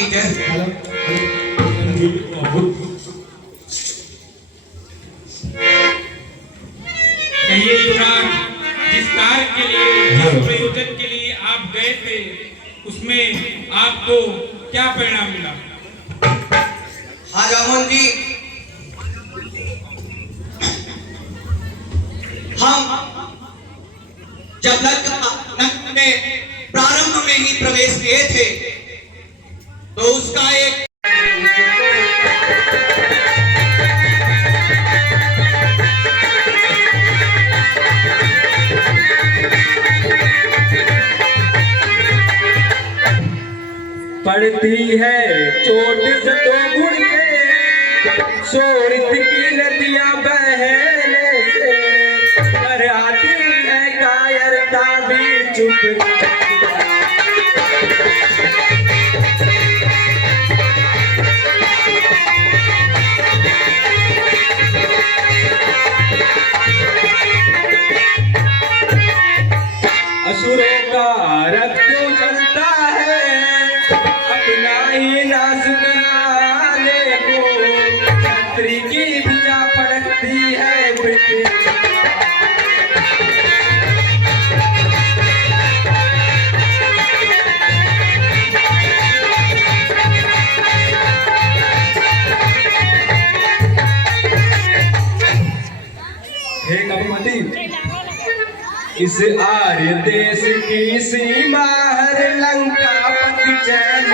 की जय। कहिए युवराज, जिस कार्य के लिए, जिस प्रयोजन के लिए आप गए थे, उसमें आपको क्या परिणाम मिला? हाँ रामन जी, हम जब लंका में प्रारंभ में ही प्रवेश किए थे तो उसका एक पड़ती है चोट से तो गुड़ के शोरित की नदियां बहने से, पर आती है कायरता भी चुप। असुरों का रक्त चलता है, अपना ही नाश कराने को, छतरी की भुजा पड़ती है पृथ्वी। हे कपमती, इस आर्य देश की सीमा हर लंका पति चैन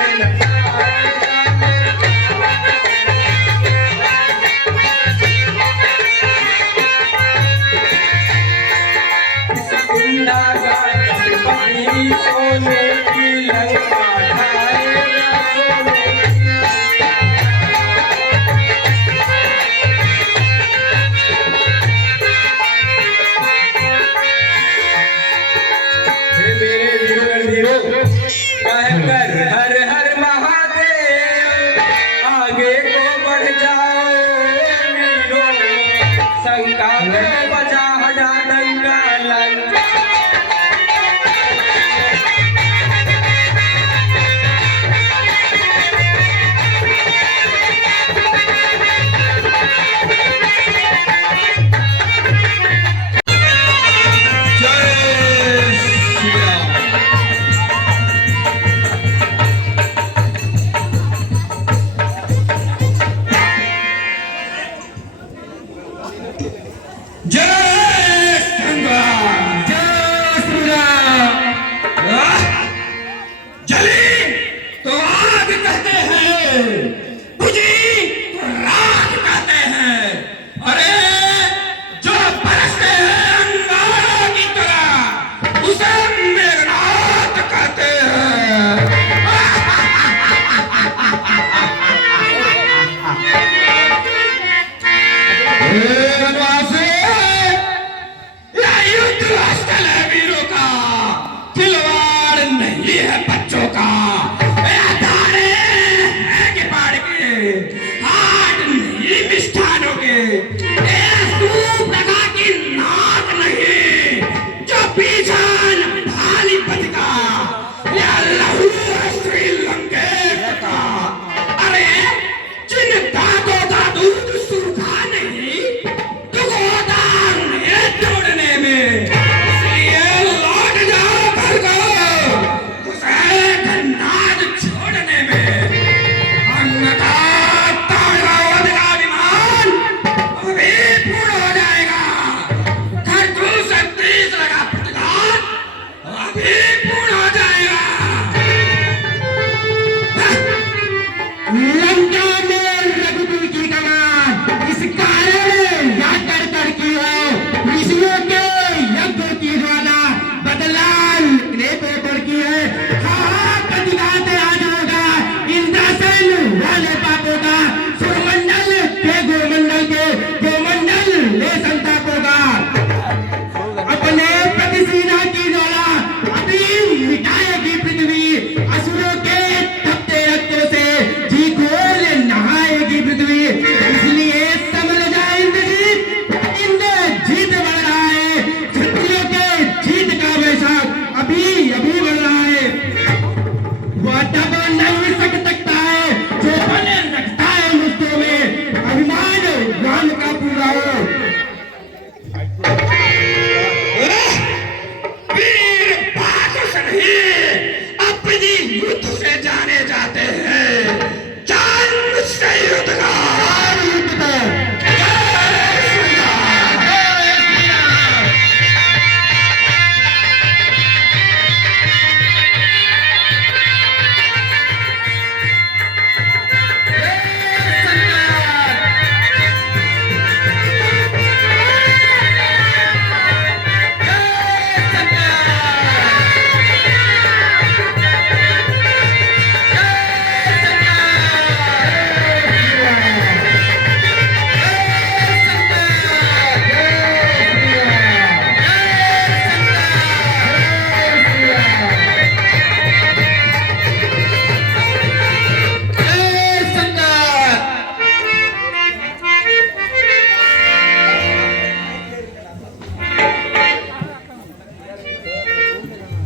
सोने की लंका हर हर महादेव, आगे को बढ़ जाओ वीरों, शंका को बजा हटा डंका लंका।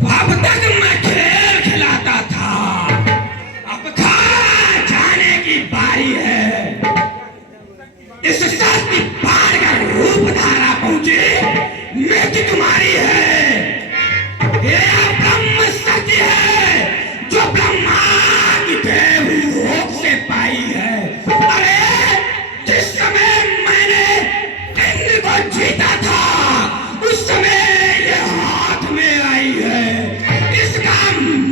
अब तक मैं खेल खिलाता था, अब खाना जाने की बारी है। इस शक्ति बाण का रूप धारा पहुंची मृत्यु तुम्हारी है। यह ब्रह्म सत्य है जो ब्रह्मा की देवलोक से पाई है। अरे जिस समय मैंने इंद्र को जीता था उस समय ये हाथ में आई है। इसका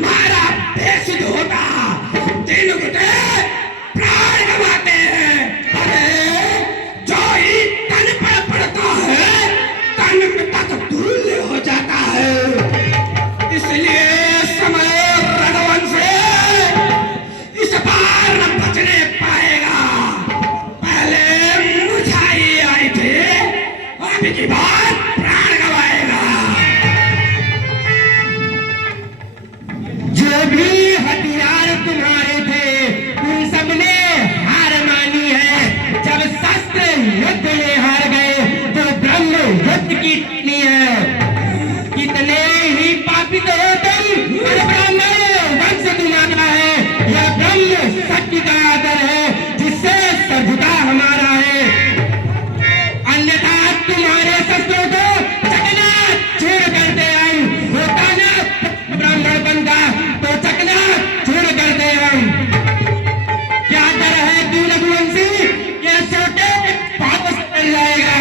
मारा बेसिद होता दिन गुटे प्राण गवाते हैं। अरे जो ही तन पर पड़ता है तन में तक धूल हो जाता है। इसलिए समय रघुवंश इस बार न बचने पाएगा। पहले मुरझाई आई थी, अब की बार प्राण गवाएगा। जो भी हथियार तुम्हारे थे उन सब ने हार मानी है। जब शस्त्र युद्ध में हार गए तो ब्रह्म युद्ध की टनी है। कितने ही पापित हो तुम, पर ब्राह्मण वंश तुम्हारा है। यह ब्रह्म शक्ति का आदर है जिससे सर्वदा हमारा है। अन्यथा तुम्हारे शस्त्रों को चकना चूर कर दे हम। होता ना ब्राह्मण बनता तो चकना चूर कर दे हम। क्या डर है तू रघुवंशी, ये सोटे वापस चल जाएगा।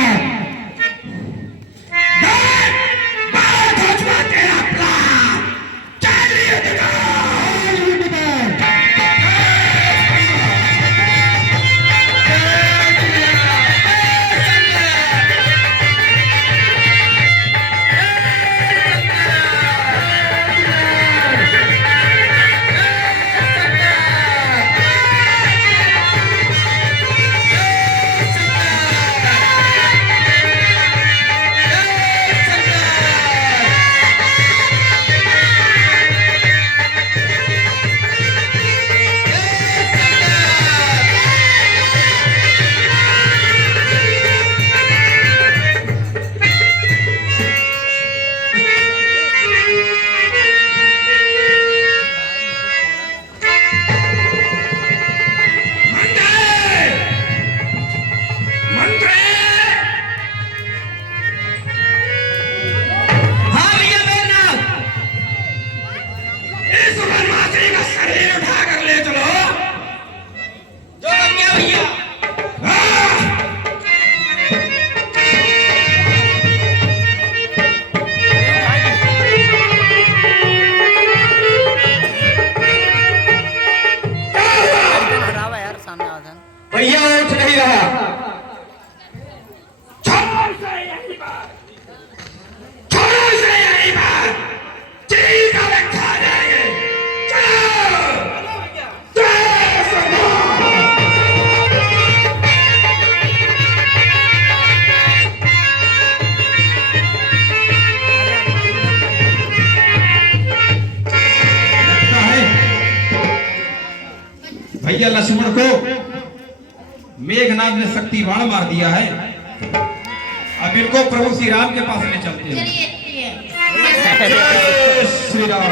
बहुत हो चुका तेरा प्लान, चल युद्ध कर। भैया उठ नहीं रहा। छोड़ से यही बात, छोड़ो से यही बात, चील का वे खा जाएंगे। चलो जय सरदार। भैया लक्ष्मण को मेघनाथ ने शक्ति बाण मार दिया है। अब इनको प्रभु श्री राम के पास ले चलते हैं। जय श्री राम।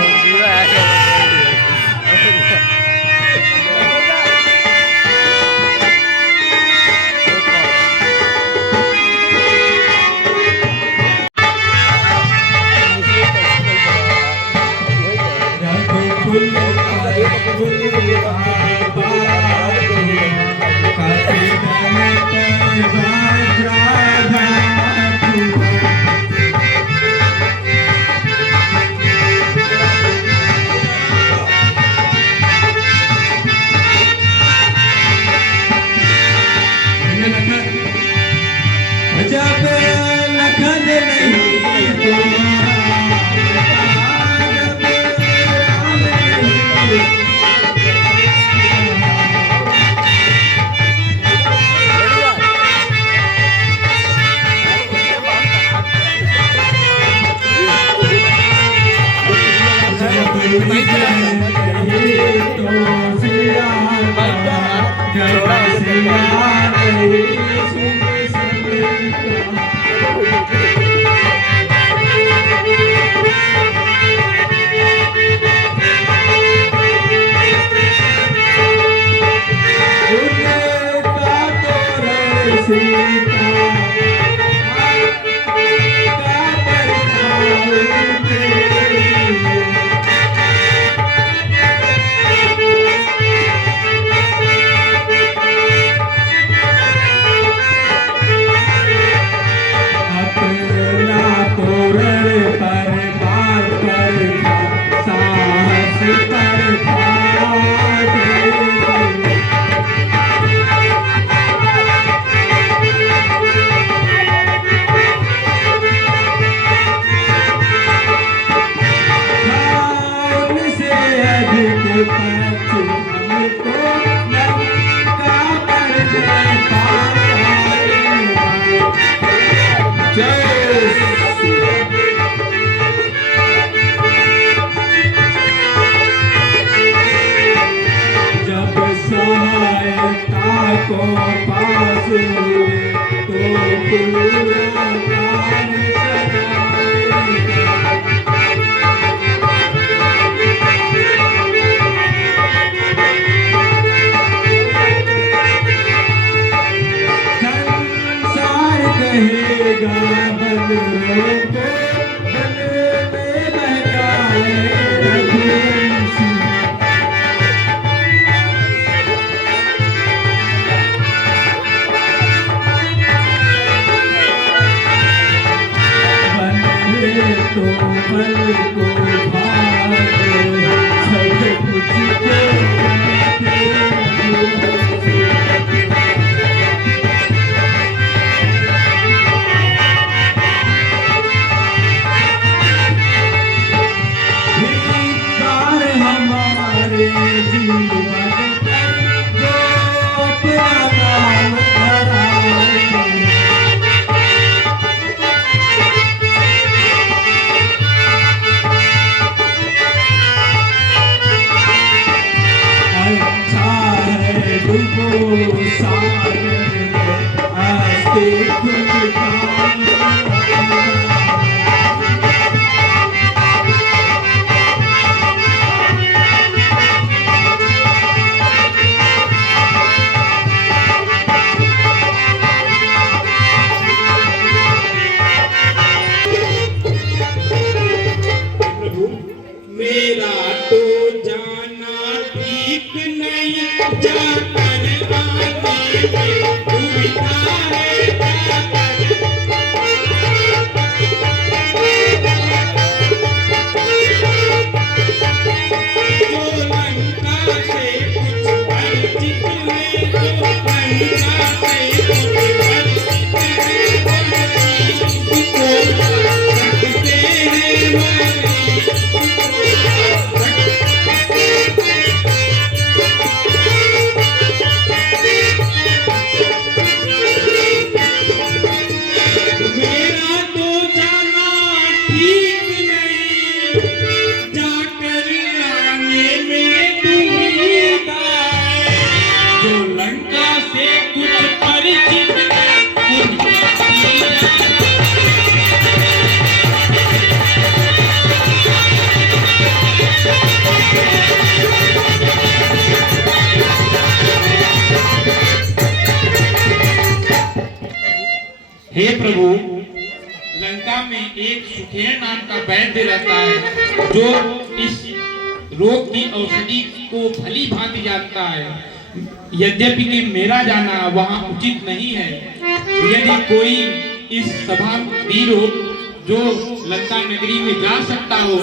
मेरा तो जाना ठीक नहीं, जाकर आने में दुविधा है जाकर। जो लंका से कुछ परिचित है, जो लंका से कुछ परिचित है, उसको रखते हैं मारी। मेरा तो जाना ठीक नहीं, जाकर आने में दुविधा है। जो लंका से कुछ परिचित हे प्रभु, लंका में एक सुखेर नाम का वैद्य रहता है जो इस रोग की औषधि को भली भांति जानता है। यद्यपि कि मेरा जाना वहां उचित नहीं है। यदि कोई इस सभा वीर हो जो लंका नगरी में जा सकता हो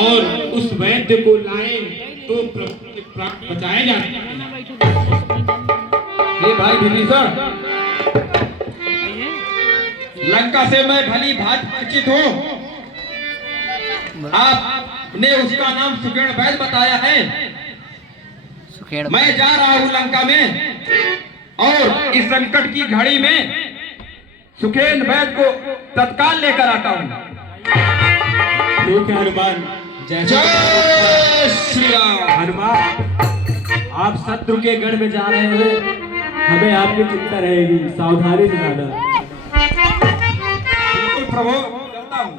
और उस वैद्य को लाए तो बचाया जा सकता है। हे भाई विभीषण, लंका से मैं भली भांति परिचित हूँ। आपने उसका नाम सुखेड़ वैद्य बताया है। मैं जा रहा हूँ लंका में और इस संकट की घड़ी में सुखेड़ वैद्य को तत्काल लेकर आता हूँ। हनुमान, जय श्री राम। हनुमान, आप शत्रु के गढ़ में जा रहे हैं, हमें आपकी चिंता रहेगी, सावधानी दिखाना। प्रभु, चलता हूँ।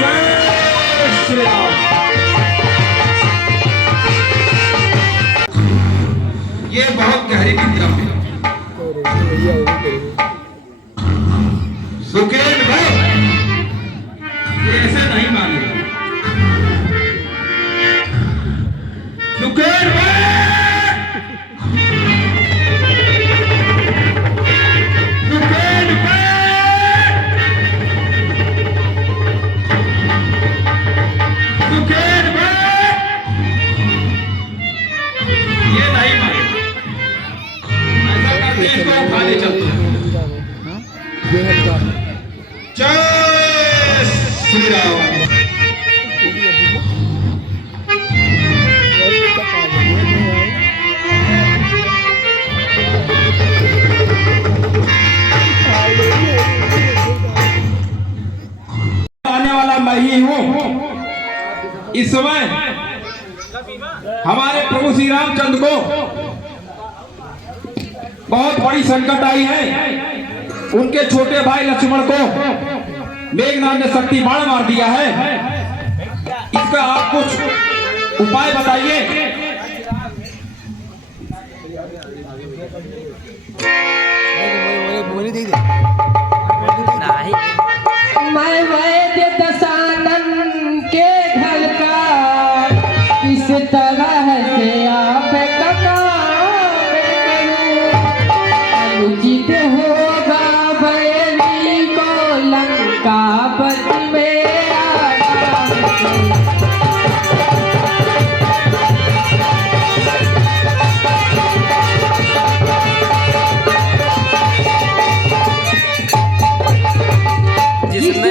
जय श्री राम। ये बहुत गहरी निद्रा है। सुखेड़ वैद्य ऐसे नहीं मानेगा। सुखेड़ वैद्य, सुखेड़ वैद्य, सुखेड़ वैद्य, ये नहीं मानेगा। ऐसा करते हैं इसको उठा ले चलते हैं। जय श्री राम। आने वाला मैं ही हूँ। इस समय हमारे प्रभु श्री रामचंद्र को बहुत बड़ी संकट आई है। उनके छोटे भाई लक्ष्मण को मेघनाद ने शक्ति बाण मार दिया है। इसका आप कुछ उपाय बताइए। मैं वैद्य दशानन के घर का किस तरह से आप उचित होगा बैरी को लंका पति में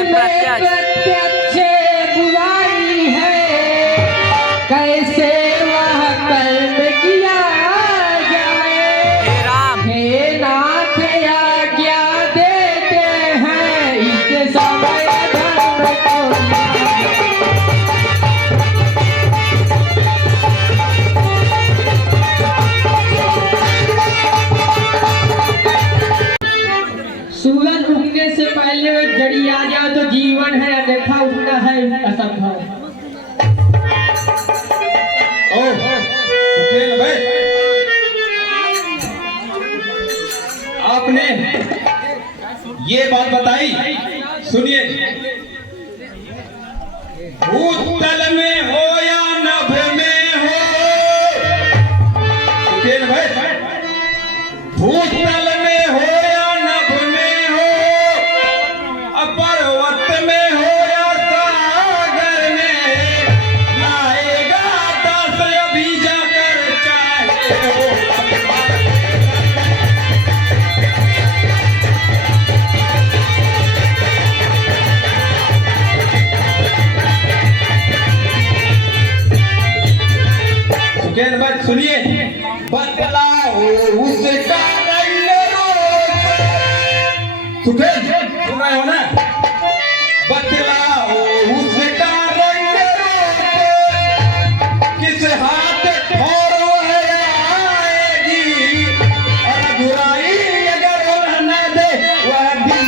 प्रत्यक्ष बुराई है, कैसे वह कर्म किया जाए। हे नाथ आज्ञा देते हैं इस समय धर्म को। सूरज उगने से पहले जड़ी आ जाए तो जीवन है, अन्यथा उगना है असंभव। आपने ये बात बताई, सुनिए। भूतल में हो या नभ में हो, भूतल में हो या नभ में हो, पर्वत में हो या सागर में, लाएगा दस अभी जाकर चाहे हो। सुनिए, बदलाओ उसका रंग रूप। सुन रहे हो ना? बदलाओ उसका रंग रूप, किस हाथ ठोर है आएगी, और बुराई अगर रहने दे वह दिल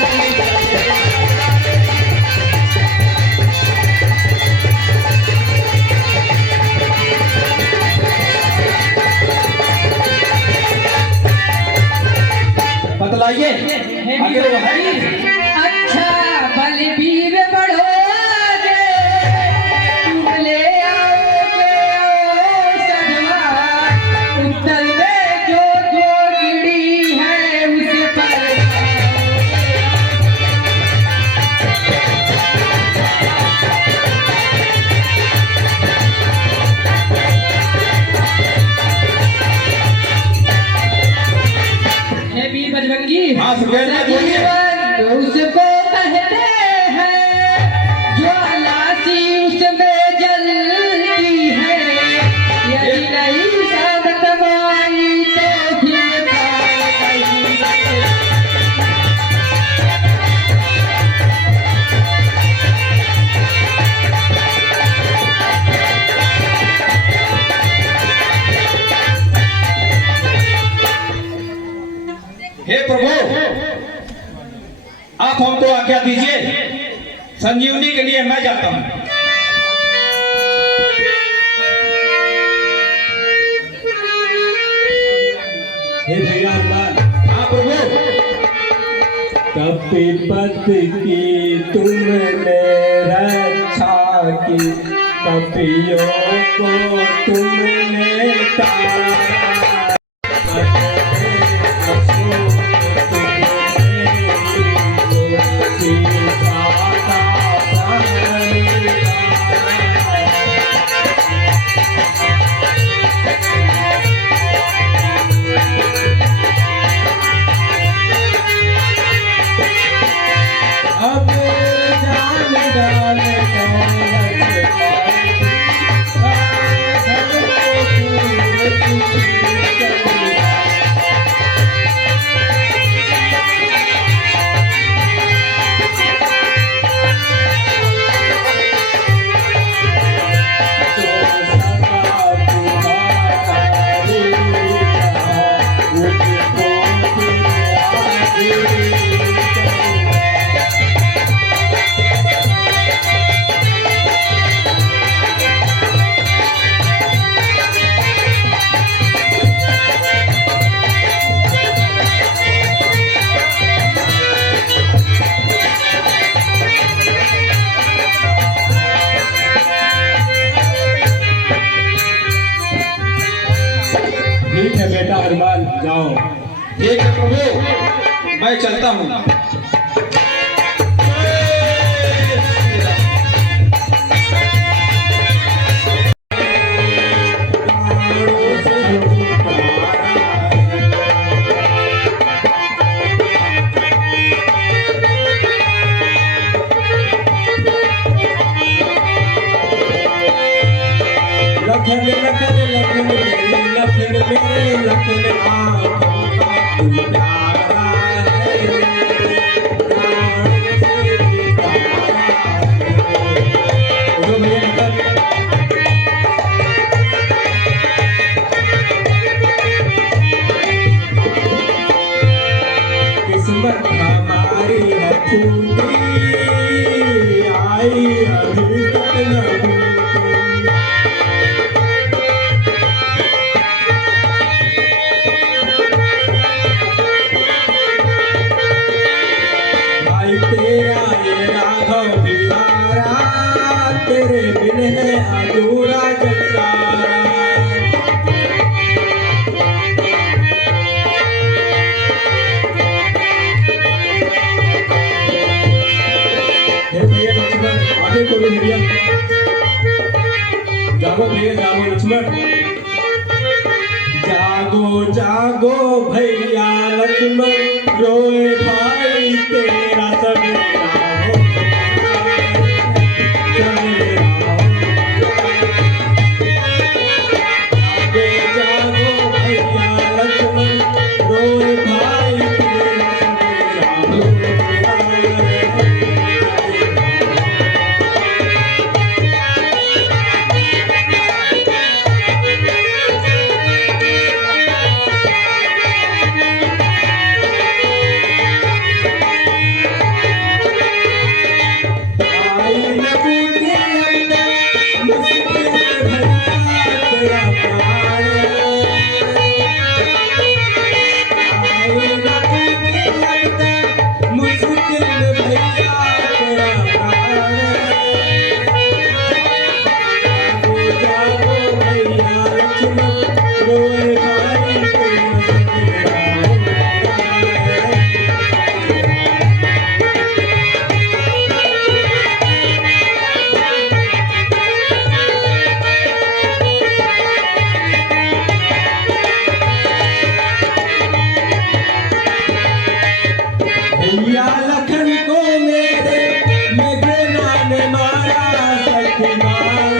बतलाइए। अगर भाई अच्छा बलबीर बढ़ोगे, तुम ले आओगे सदमा, उत्तर में जो गिड़ी है उस पर। वीर बजरंगी, सजीवन उसको कहते हैं जो लाशी उसमें जलती है, यदि नहीं साबत माई तो फिर हे प्रभु, आप हमको आज्ञा दीजिए, संजीवनी के लिए मैं जाता हूं। हे भैया हाँ प्रभु। कपिपत की तुमने रक्षा की, कपियों को तुमने तारा, अब जान डाल कर जाओ। ठीक है प्रभु, मैं चलता हूँ। लखन लखन लखन मेरे लखन मेरे लखन आँखों का तू प्यारा है, प्राण से भी प्यारा है। उठो भैया लखन। किस्मत हमारी है फूटी, आई अभी तक न टूटी। भाई तेरा ये राघव प्यारा, तेरे बिन है अधूरा जग सारा। हे भैया लक्ष्मण, आगे खोलो भैया। जागो भैया जागो लक्ष्मण। जागो जागो भैया लक्ष्मण, रोए भाई तेरा सवेरा हो सवेरा हो। जागो जागो भैया लक्ष्मण, रोए भाई तेरा सवेरा हो सवेरा हो। आई न बूझे अंदर मुश्किल भैया तेरा प्यार, आई न बूझे अंदर मुश्किल भैया तेरा प्यार। जागो जागो भैया लक्ष्मण, रोए भाई तेरा सवेरा हो। भैया लखन को मेरे मेघना ने मारा सखी मार।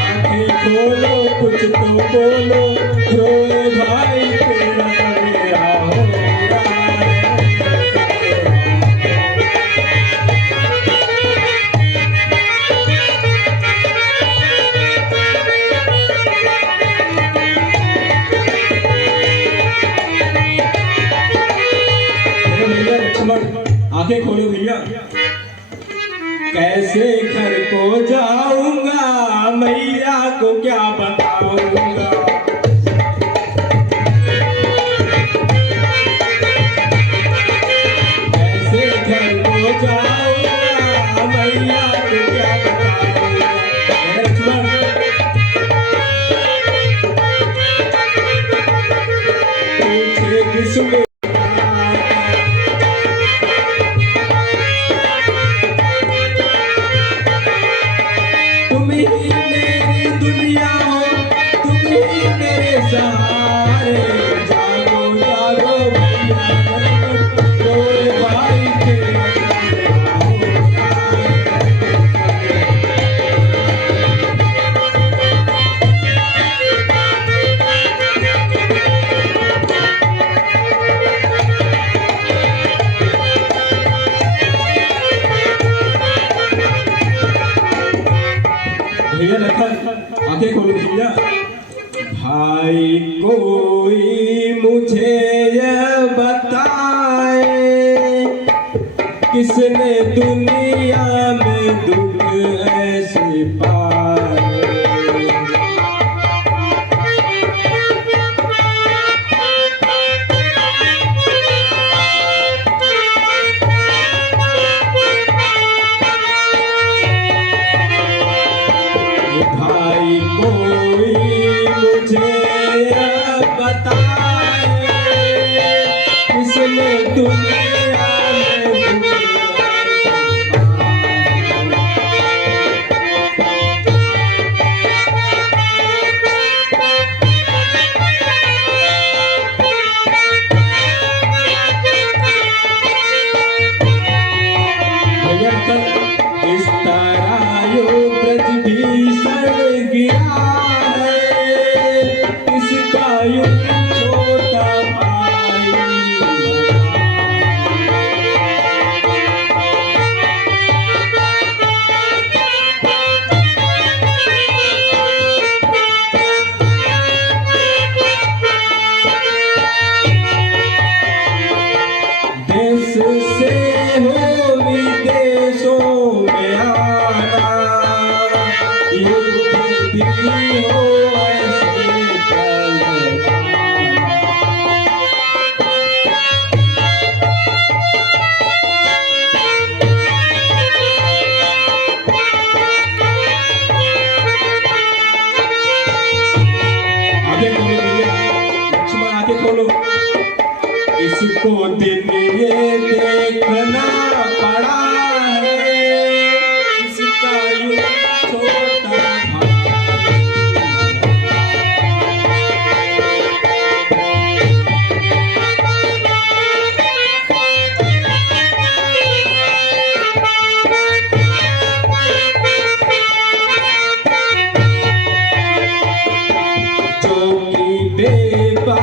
आँखें खोलो कुछ तो बोलो, रोए भाई तेरा सवेरा हो रहा है। हे भैया लक्ष्मण, आंखें खोलो भैया। कैसे घर को जाऊंगा, मैया को क्या बताऊंगा। कैसे घर को जाऊंगा, मैया को क्या बताऊंगा। हे लक्ष्मण, पूछे किसमें तुम ही मेरी दुनिया हो, तुम ही मेरे सहारे। जागो जागो भैया लक्ष्मण, रोए भाई तेरा सवेरा हो भैया लखन, आंखें खोलो भैया। भाई कोई मुझे यह बताए, किसने दुनिया में दुख ऐसे पाए।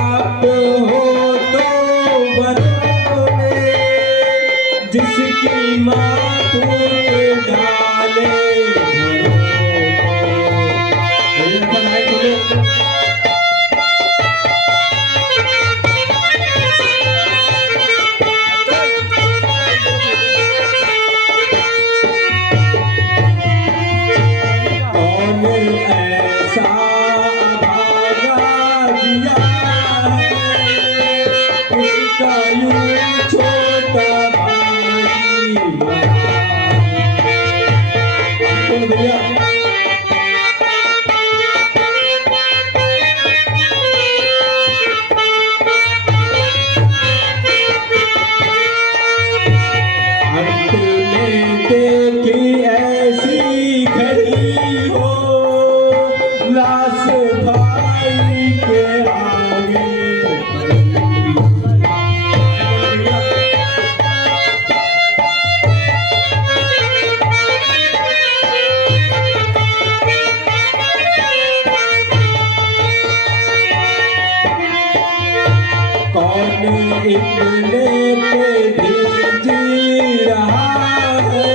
आप हो तो बरसों जिसकी माँ फूल डाले कौन ऐसा अभागा दिया है उसका यूं छोटा भाई भैया देखी ऐसी घड़ी हो लाश भाई के आगे कौन इतने पे दिल जी रहा है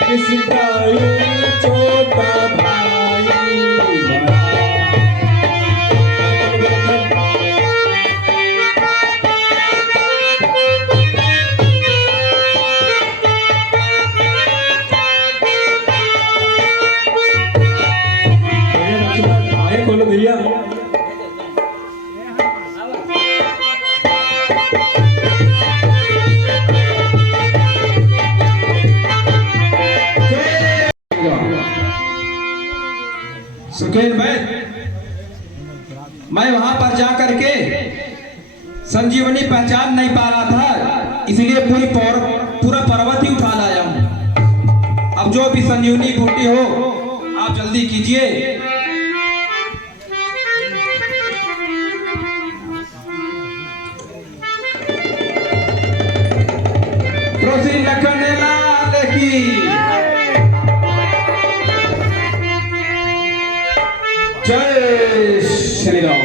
किसका यूं छोटा भाई आगे खोलो भैया सुखेन मैं वहां पर जा करके संजीवनी पहचान नहीं पा रहा था, इसलिए पूरा पर्वत ही उठा लाया हूं। अब जो भी संजीवनी बूटी हो आप जल्दी कीजिए। श्री लखन लाल की जय श्री राम।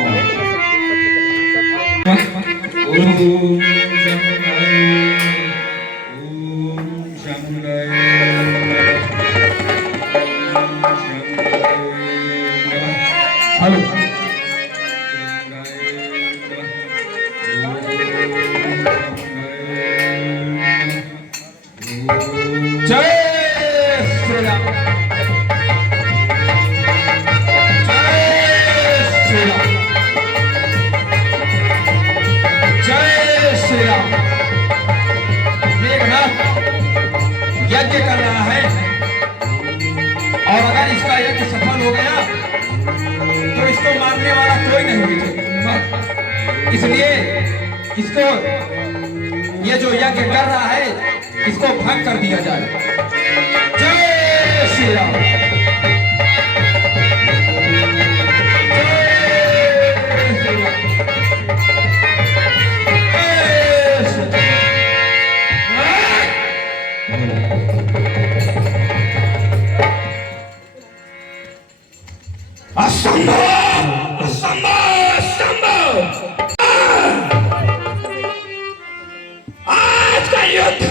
जय श्री राम। यज्ञ कर रहा है और अगर इसका यज्ञ सफल हो गया तो इसको मारने वाला कोई नहीं बचेगा, इसलिए इसको ये जो यज्ञ कर रहा है इसको भंग कर दिया जाए। जय श्री राम। असंभव असंभव असंभव। आज का युद्ध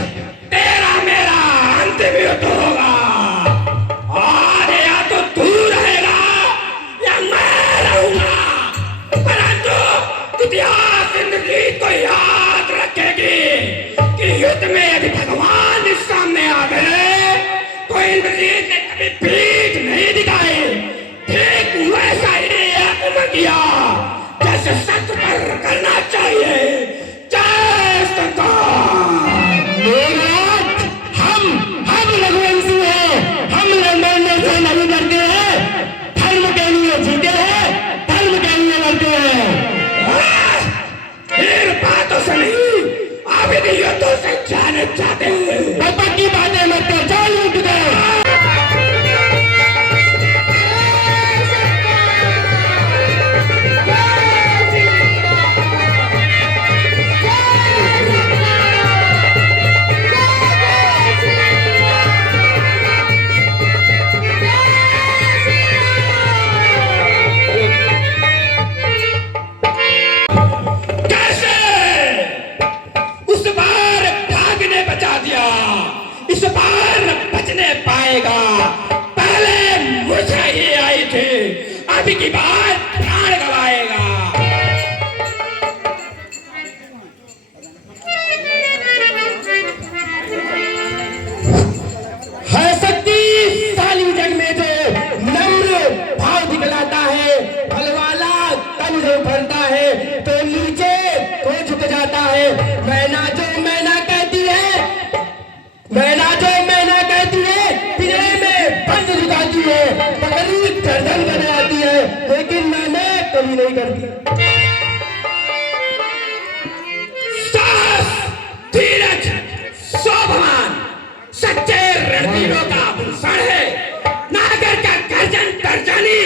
तेरा मेरा अंतिम युद्ध होगा और या तो तू रहेगा या मैं रहूंगा, परंतु इतिहास इंद्रजीत को याद रखेगी कि युद्ध में यदि भगवान सामने आ गए तो इंद्रजीत ने कभी पीठ नहीं दिखाई। ठीक वैसा ही किया जैसे सत्य पर करना चाहिए। जय हम रघुवंशी हैं, हम लड़ने से नहीं डरते हैं, धर्म के लिए जीते हैं, धर्म के लिए लड़ते हैं। फिर बातों से नहीं आप यदि युद्धों से जाने चाहते हैं पक्की बातें मत कर, जाओ युद्ध करो। है तो नीचे को झुक जाता है। मैना जो मैना कहती है, मैना जो मैना कहती है, पिंजरे में बंद झुकाती है, बकरी गर्दन बनाती है, लेकिन मैंने कभी नहीं करती। साहस, धीरज, स्वाभिमान सच्चे रणवीरों का आभूषण है। नागर का गर्जन तर्जनी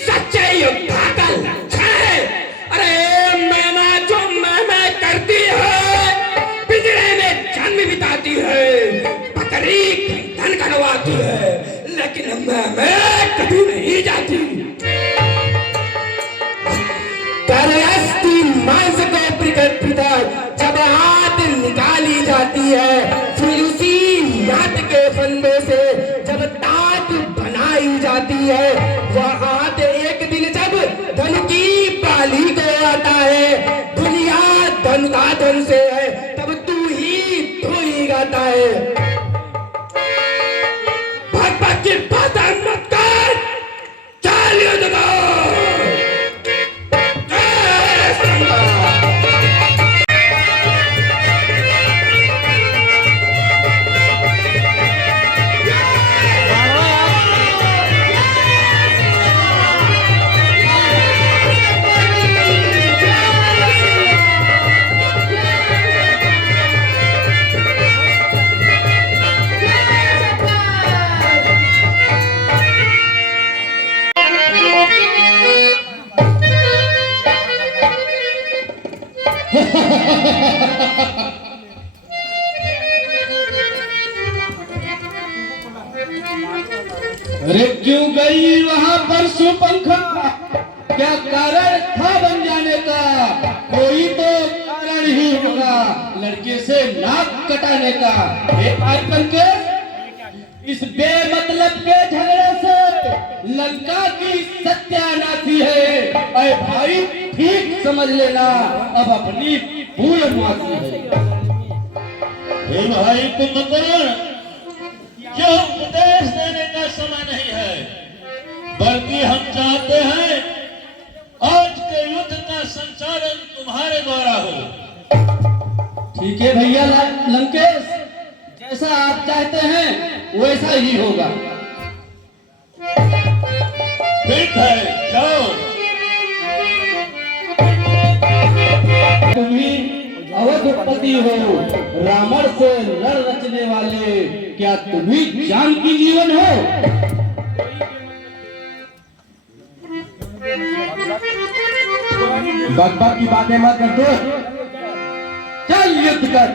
सच्चे योद्धा का लक्षण है। अरे मैना जो मैं करती है, पिंजरे में जन्म बिताती है, बकरी धन कटवाती है, लेकिन मैं कभी नहीं जाती। करयस्ती मांस को पृथक जब हाथ निकाली जाती है, फिर उसी नाट के फंदे से जब ताक बनाई जाती है, वह हाथ एक दिन जब धन की पाली को आता है, दुनिया धन का धन से है, तब तू ही गाता है। भगवत की बात मत कर, चल युद्ध करो। अरे क्यों गई वहां पर सुपंखा? क्या कारण था बन जाने का? कोई तो कारण ही होगा लड़के से नाक कटाने का। के इस बेमतलब के झगड़े से लंका की सत्यानाशी है। अरे भाई ठीक समझ लेना, अब अपनी भूल माफी है। भाई तुम करो, जो उपदेश देने का समय नहीं है, बल्कि हम चाहते हैं आज के युद्ध का संचालन तुम्हारे द्वारा हो। ठीक है भैया लंकेश, जैसा आप चाहते हैं वैसा ही होगा। ठीक है, जाओ। तुम्ही अवधपति हो, रावण से लड़ रचने वाले, क्या तुम्ही जानकी जीवन हो? बकबक की बातें मत कर दो, चल युद्ध कर।